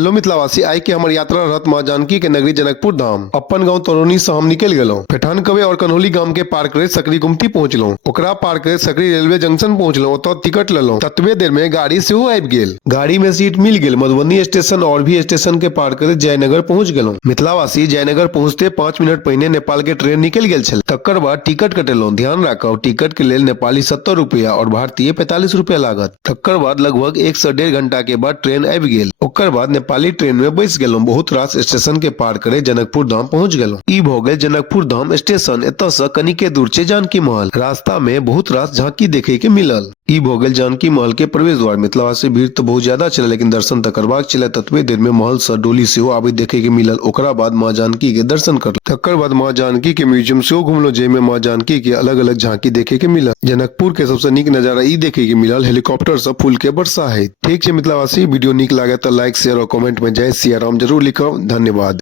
Hello मिथिलावासी, आई के हमर यात्रा रहत माँ जानकी के नगरी जनकपुर धाम। अपन गांव तरोनी से हम निकल गेलौं। फेठान कवे और कन्होली गांव के पार करे सकरी गुमती पहुंचलौं। ओकरा पार करे सकरी रेलवे जंक्शन पहुंचलौं। ओतऽ टिकट लेलौं। ततबे देर में गाड़ी सेहो आबि गेल। गाड़ी में सीट मिल गेल। मधुबनी स्टेशन और भी स्टेशन के पार करे जयनगर पहुंच गेलौं। मिथिलावासी, जयनगर पहुंचते 5 मिनट पहिने नेपाल के ट्रेन निकल गेल छल। तकर बाद टिकट कटेलौं। ध्यान राखब, टिकट के लेल नेपाली 70 रुपया और भारतीय 45 रुपया लागत। तकर बाद लगभग 1 से 1.5 घंटा के बाद ट्रेन आबि गेल। ओकर बाद नेपाली ट्रेन में बैस गेलौं। बहुत रास स्टेशन के पार करे जनकपुर धाम पहुंच गेलौं। ई भ गेल जनकपुर धाम स्टेशन। एतऽ से कनिके दूर छै जानकी महल। रास्ता में बहुत रास झांकी देखे के मिलल। ई भ गेल जानकी महल के प्रवेश द्वार। मिथिलावासी, भीड़ तो बहुत ज्यादा छलै, लेकिन दर्शन त करबाक छलै। ततबे देर में महल से डोली सेहो आबैत देखे के मिलल। ओकरा बाद माँ जानकी के दर्शन करलौं। तकर बाद माँ जानकी के म्यूजियम सेहो घुमलौं, जेमे माँ जानकी के अलग अलग झांकी देखे के मिलल। जनकपुर के सबसे नीक नजारा ई देखे के मिलल, हेलीकॉप्टर से फूल के वर्षा है। ठीक छै मिथिलावासी, वीडियो नीक लागे तो लाइक, शेयर और कमेंट में जय सिया राम जरूर लिखब। धन्यवाद।